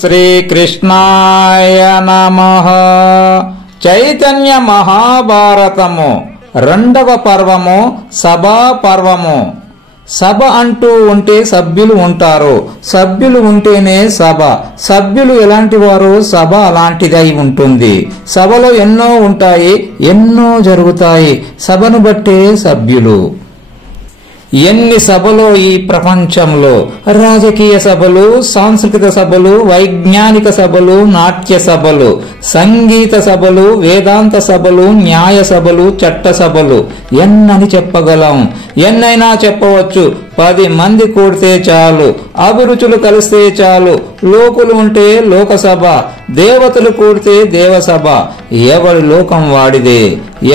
శ్రీకృష్ణాయ నమః. చైతన్య మహాభారతము రెండవ పర్వము సభా పర్వము. సభ అంటూ ఉంటే సభ్యులు ఉంటారు, సభ్యులు ఉంటేనే సభ. సభ్యులు ఎలాంటి వారు సభ అలాంటిదై ఉంటుంది. సభలో ఎన్నో ఉంటాయి, ఎన్నో జరుగుతాయి. సభను బట్టే సభ్యులు. ఎన్ని సభలో ఈ ప్రపంచంలో! రాజకీయ సభలు, సాంస్కృతిక సభలు, వైజ్ఞానిక సభలు, నాట్య సభలు, సంగీత సభలు, వేదాంత సభలు, న్యాయ సభలు, చట్ట సభలు. ఎన్నని చెప్పగలం? ఎన్నైనా చెప్పవచ్చు. 10 మంది కూడితే చాలు, అభిరుచులు కలిస్తే చాలు. లోకులు ఉంటే లోకసభ, దేవతలు కూడితే దేవసభ. ఎవరి లోకం వాడిదే,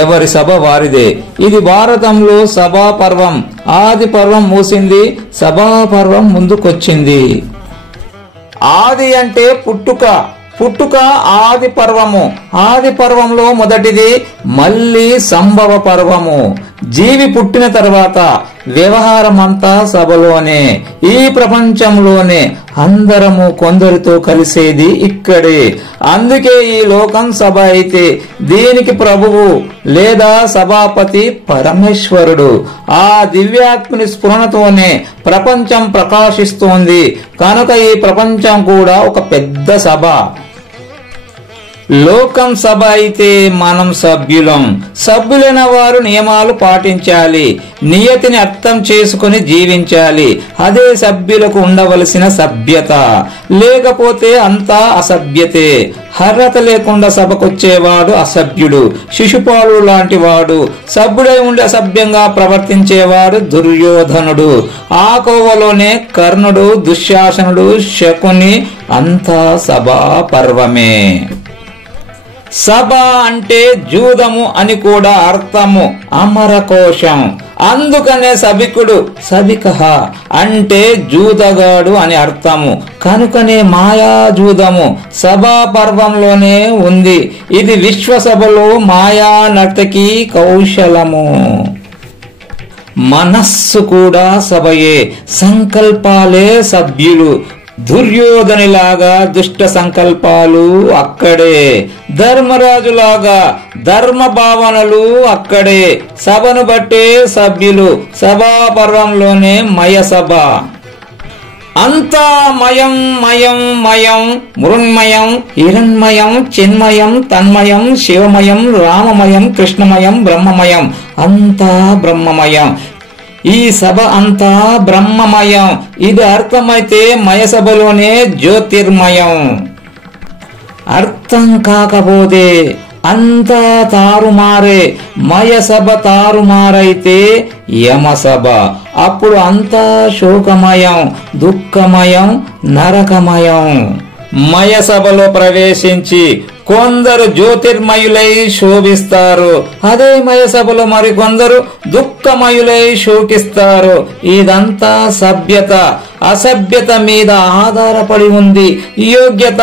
ఎవరి సభ వారిదే. ఇది భారతంలో సభా పర్వం. ఆది పర్వం మూసింది, సభా పర్వం ముందుకొచ్చింది. ఆది అంటే పుట్టుక, పుట్టుక ఆది పర్వము. ఆది పర్వంలో మొదటిది మళ్ళీ సంభవ పర్వము. జీవి పుట్టిన తర్వాత వ్యవహారమంతా సభలోనే, ఈ ప్రపంచంలోనే. అందరము కొందరితో కలిసేది ఇక్కడే. అందుకే ఈ లోకం సభ అయితే దీనికి ప్రభువు లేదా సభాపతి పరమేశ్వరుడు. ఆ దివ్యాత్మని స్ఫురణతోనే ప్రపంచం ప్రకాశిస్తోంది. కనుక ఈ ప్రపంచం కూడా ఒక పెద్ద సభ. లోకం సభ అయితే మనం సభ్యులం. సభ్యులైన వారు నియమాలు పాటించాలి, నియతిని అర్థం చేసుకుని జీవించాలి. అదే సభ్యులకు ఉండవలసిన సభ్యత. లేకపోతే అంతా అసభ్యతే. అర్హత లేకుండా సభకొచ్చేవాడు అసభ్యుడు, శిశుపాలుడు లాంటి వాడు. సభ్యుడై ఉండి అసభ్యంగా ప్రవర్తించేవాడు దుర్యోధనుడు. ఆ కోవలోనే కర్ణుడు, దుశ్శాసనుడు, శకుని. అంతా సభా పర్వమే. సభ అంటే జూదము అని కూడా అర్థము, అమరకోశం. అందుకనే సభికుడు, సభికః అంటే జూదగాడు అని అర్థము. కనుకనే మాయా జూదము సభా పర్వంలోనే ఉంది. ఇది విశ్వసభలో మాయా నర్తకి కౌశలము. మనస్సు కూడా సభయే, సంకల్పాలే సభ్యులు. దుర్యోధనిలాగా దుష్ట సంకల్పాలు అక్కడే, ధర్మరాజులాగా ధర్మ భావనలు అక్కడే. సభను బట్టే సభ్యులు. సభా పర్వంలోనే మయ సభ. అంతా మయం మయం మయం, మృన్మయం, హిరణ్మయం, చిన్మయం, తన్మయం, శివమయం, రామమయం, కృష్ణమయం, బ్రహ్మమయం. అంతా బ్రహ్మమయం. ఈ సభ అంతా బ్రహ్మమయం. ఇది అర్థమైతే మయసభలోనే జ్యోతిర్మయం. అర్థం కాకపోతే అంతా తారుమారే. మయసభ తారుమారైతే యమసభ. అప్పుడు అంతా శోకమయం, దుఃఖమయం, నరకమయం. మయసభలో ప్రవేశించి కొందరు జ్యోతిర్మయులై శోభిస్తారు. అదే మయసభలో మరికొందరు దుఃఖమయులై శోకిస్తారు. ఇదంతా సభ్యత అసభ్యత మీద ఆధారపడి ఉంది. యోగ్యత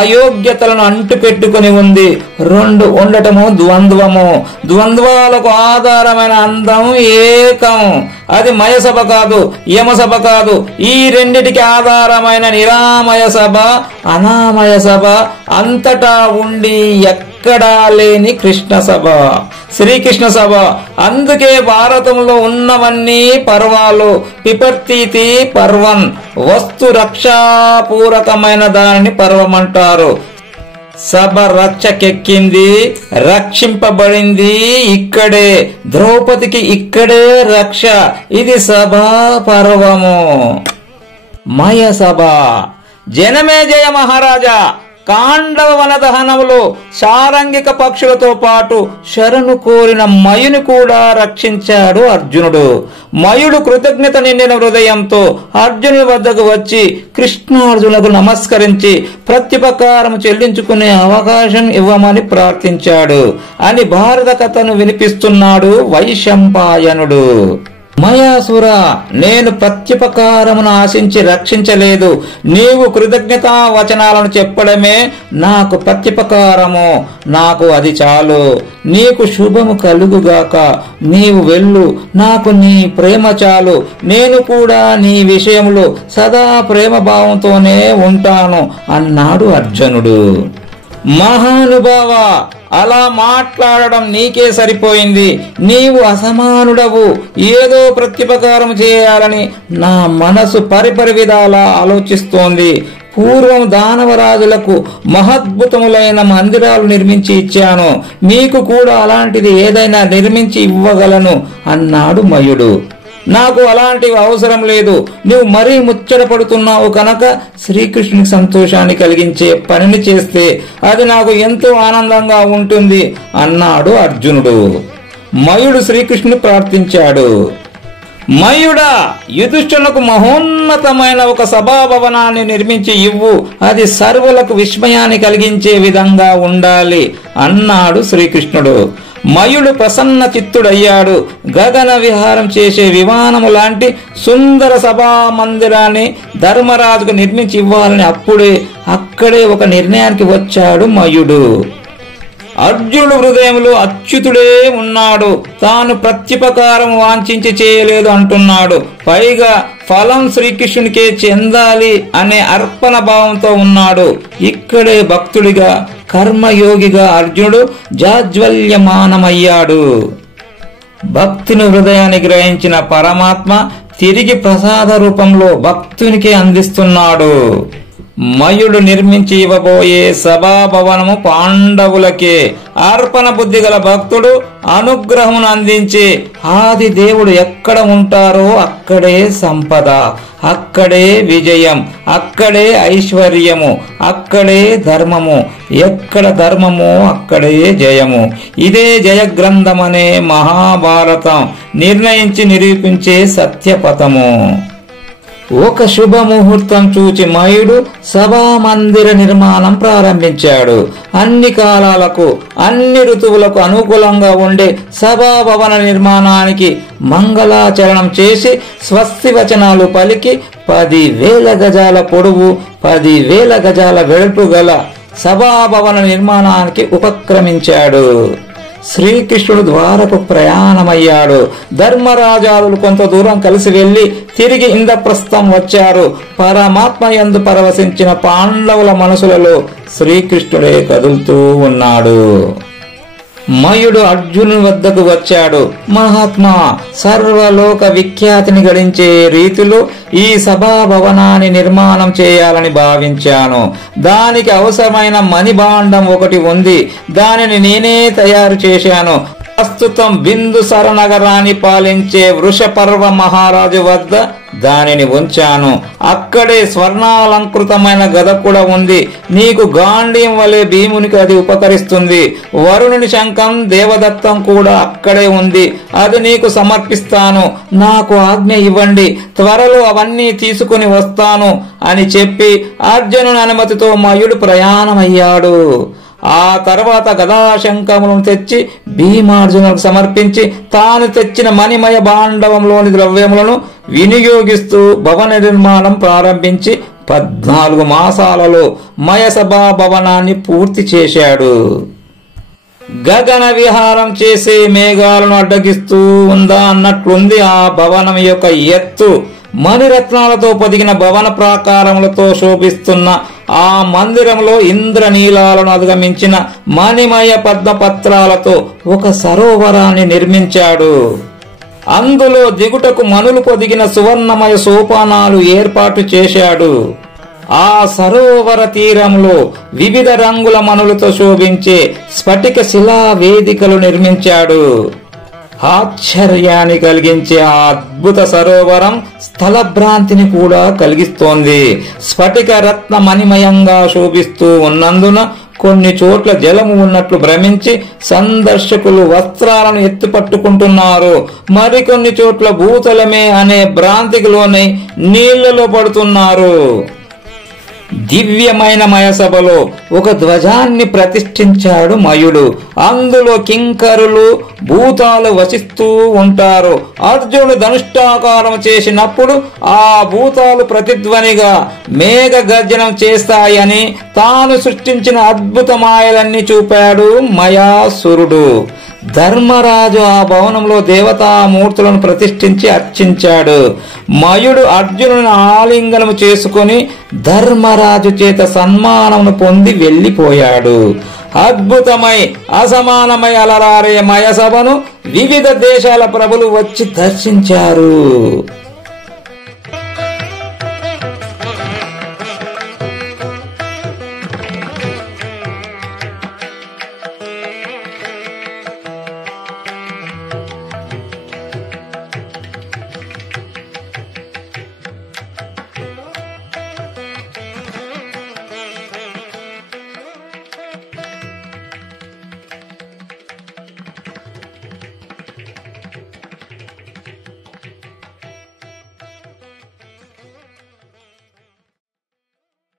అయోగ్యతలను అంటు పెట్టుకుని ఉంది. రెండు ఉండటము ద్వంద్వము. ద్వంద్వాలకు ఆధారమైన అందం ఏకం. అది మయసభ కాదు, యమసభ కాదు. ఈ రెండిటికి ఆధారమైన నిరామయ సభ, అనామయ సభ, అంతటా ఉండి ఎక్కడా లేని కృష్ణ సభ, శ్రీకృష్ణ సభ. అందుకే భారతంలో ఉన్నవన్నీ పర్వాలు. పిపర్తీతి పర్వం, వస్తు రక్షాపూరకమైన దానిని పర్వమంటారు. సభ రక్షకెక్కింది, రక్షింపబడింది ఇక్కడే. ద్రౌపదికి ఇక్కడే రక్ష. ఇది సభా పర్వము. మయ సభ. జనమేజయ మహారాజా కాండవ వన దహనములో సారంగిక పక్షులతో పాటు శరణు కోరిన మయుని కూడా రక్షించాడు అర్జునుడు. మయుడు కృతజ్ఞత నిండిన హృదయంతో అర్జునుడి వద్దకు వచ్చి కృష్ణార్జునులకు నమస్కరించి ప్రత్యుపకారం చెల్లించుకునే అవకాశం ఇవ్వమని ప్రార్థించాడు అని భారత కథను వినిపిస్తున్నాడు వైశంపాయనుడు. మయాసుర, నేను ప్రత్యుపకారమును ఆశించి రక్షించలేదు. నీవు కృతజ్ఞతా వచనాలను చెప్పడమే నాకు ప్రత్యుపకారము. నాకు అది చాలు. నీకు శుభము కలుగుగాక. నీవు వెళ్ళు. నాకు నీ ప్రేమ చాలు. నేను కూడా నీ విషయంలో సదా ప్రేమ భావంతోనే ఉంటాను అన్నాడు అర్జునుడు. మహానుభావ, అలా మాట్లాడడం నీకే సరిపోయింది. నీవు అసమానుడవు. ఏదో ప్రత్యుపకారం చేయాలని నా మనసు పరిపరి విధాలా ఆలోచిస్తోంది. పూర్వం దానవరాజులకు మహద్భుతములైన మందిరాలు నిర్మించి ఇచ్చాను. మీకు కూడా అలాంటిది ఏదైనా నిర్మించి ఇవ్వగలను అన్నాడు మయుడు. నాకు అలాంటివి అవసరం లేదు. నువ్వు మరీ ముచ్చట పడుతున్నావు కనుక శ్రీకృష్ణునికి సంతోషాన్ని కలిగించే పనిని చేస్తే అది నాకు ఎంతో ఆనందంగా ఉంటుంది అన్నాడు అర్జునుడు. మయుడు శ్రీకృష్ణుని ప్రార్థించాడు. మయుడా, యుధిష్ఠిరునకు మహోన్నతమైన ఒక సభాభవనాన్ని నిర్మించి ఇవ్వు. అది సర్వులకు విస్మయాన్ని కలిగించే విధంగా ఉండాలి అన్నాడు శ్రీకృష్ణుడు. మయుడు ప్రసన్న చిత్తుడయ్యాడు. గగన విహారం చేసే విమానము లాంటి సుందర సభా మందిరాన్ని ధర్మరాజుకు నిర్మించి ఇవ్వాలని అక్కడే ఒక నిర్ణయానికి వచ్చాడు మయుడు. అర్జునుడు హృదయంలో అచ్యుతుడే ఉన్నాడు. తాను ప్రత్యుపకారం వాంఛించి చేయలేదు అంటున్నాడు. పైగా ఫలం శ్రీకృష్ణునికే చెందాలి అనే అర్పణ భావంతో ఉన్నాడు. ఇక్కడే భక్తుడిగా కర్మయోగిగా అర్జునుడు జాజ్వల్యమానమయ్యాడు. భక్తిని హృదయాన్ని గ్రహించిన పరమాత్మ తిరిగి ప్రసాద రూపంలో భక్తునికే అందిస్తున్నాడు. మయుడు నిర్మించి ఇవ్వబోయే సభాభవనము పాండవులకే. అర్పణ బుద్ధి గల భక్తుడు అనుగ్రహమును అందించే ఆది దేవుడు ఎక్కడ ఉంటారో అక్కడే సంపద, అక్కడే విజయం, అక్కడే ఐశ్వర్యము, అక్కడే ధర్మము. ఎక్కడ ధర్మము అక్కడే జయము. ఇదే జయగ్రంథమనే మహాభారతం నిర్ణయించి నిరూపించే సత్యపథము. ఒక శుభముహూర్తం చూచి మయుడు సభా మందిర నిర్మాణం ప్రారంభించాడు. అన్ని కాలాలకు అన్ని ఋతువులకు అనుకూలంగా ఉండే సభాభవన నిర్మాణానికి మంగళాచరణం చేసి స్వస్తి వచనాలు పలికి 10,000 గజాల పొడవు 10,000 గజాల వెడల్పు గల సభాభవన నిర్మాణానికి ఉపక్రమించాడు. శ్రీకృష్ణుడు ద్వారకు ప్రయాణమయ్యాడు. ధర్మరాజాదులు కొంత దూరం కలిసి వెళ్లి తిరిగి ఇంద్రప్రస్థం వచ్చారు. పరమాత్మ యందు పరవశించిన పాండవుల మనసులలో శ్రీకృష్ణుడే కదులుతూ ఉన్నాడు. మయుడు అర్జునుని వద్దకు వచ్చాడు. మహాత్మా, సర్వలోక విఖ్యాతిని గడించే రీతిలో ఈ సభాభవనాన్ని నిర్మాణం చేయాలని భావించాను. దానికి అవసరమైన మణిభాండం ఒకటి ఉంది. దానిని నేనే తయారు చేశాను. ప్రస్తుతం బిందుసార నగరాన్ని పాలించే వృషపర్వ మహారాజు వద్ద దానిని ఉంచాను. అక్కడే స్వర్ణాలంకృతమైన గద కూడా ఉంది. నీకు గాంధీం వలె భీమునికి అది ఉపకరిస్తుంది. వరుణుని శంఖం దేవదత్తం కూడా అక్కడే ఉంది. అది నీకు సమర్పిస్తాను. నాకు ఆజ్ఞ ఇవ్వండి. త్వరలో అవన్నీ తీసుకుని వస్తాను అని చెప్పి అర్జునుని అనుమతితో మయుడు ప్రయాణమయ్యాడు. ఆ తర్వాత గదాశంఖములను తెచ్చి భీమార్జునులకు సమర్పించి తాను తెచ్చిన మణిమయ భాండవంలోని ద్రవ్యములను వినియోగిస్తూ భవన నిర్మాణం ప్రారంభించి 14 మాసాలలో మయసభా భవనాన్ని పూర్తి చేశాడు. గగన విహారం చేసే మేఘాలను అడ్డగిస్తూ ఉందా అన్నట్లుంది ఆ భవనం యొక్క ఎత్తు. మణిరత్నాలతో పొదిగిన భవన ప్రాకారములతో శోభిస్తున్న ఆ మందిరంలో ఇంద్రనీలాలను అధిగమించిన మణిమయ పద్మపత్రాలతో ఒక సరోవరాన్ని నిర్మించాడు. అందులో దిగుటకు మణులు పొదిగిన సువర్ణమయ సోపానాలు ఏర్పాటు చేశాడు. ఆ సరోవర తీరంలో వివిధ రంగుల మణులతో శోభించే స్ఫటిక శిలా వేదికలు నిర్మించాడు. ఆశ్చర్యాన్ని కలిగించే ఆ అద్భుత సరోవరం స్థలభ్రాంతిని కూడా కలిగిస్తోంది. స్ఫటిక రత్న మణిమయంగా శోభిస్తూ ఉన్నందున కొన్ని చోట్ల జలము ఉన్నట్లు భ్రమించి సందర్శకులు వస్త్రాలను ఎత్తిపట్టుకుంటున్నారు. మరికొన్ని చోట్ల భూతలమే అనే భ్రాంతికి లోనై నీళ్లలో పడుతున్నారు. దివ్యమైన మయసభలో ఒక ధ్వజాన్ని ప్రతిష్ఠించాడు మయుడు. అందులో కింకరులు భూతాలు వసిస్తూ ఉంటారు. అర్జునుడు ధనుష్టాకారం చేసినప్పుడు ఆ భూతాలు ప్రతిధ్వనిగా మేఘ గర్జనం చేస్తాయని తాను సృష్టించిన అద్భుత మాయలన్నీ చూపాడు మయాసురుడు. ధర్మరాజు ఆ భవనంలో దేవతామూర్తులను ప్రతిష్ఠించి అర్చించాడు. మయుడు అర్జునుని ఆలింగనం చేసుకుని ధర్మరాజు చేత సన్మానమును పొంది వెళ్లిపోయాడు. అద్భుతమై అసమానమై అలరారే మయసభను వివిధ దేశాల ప్రభులు వచ్చి దర్శించారు.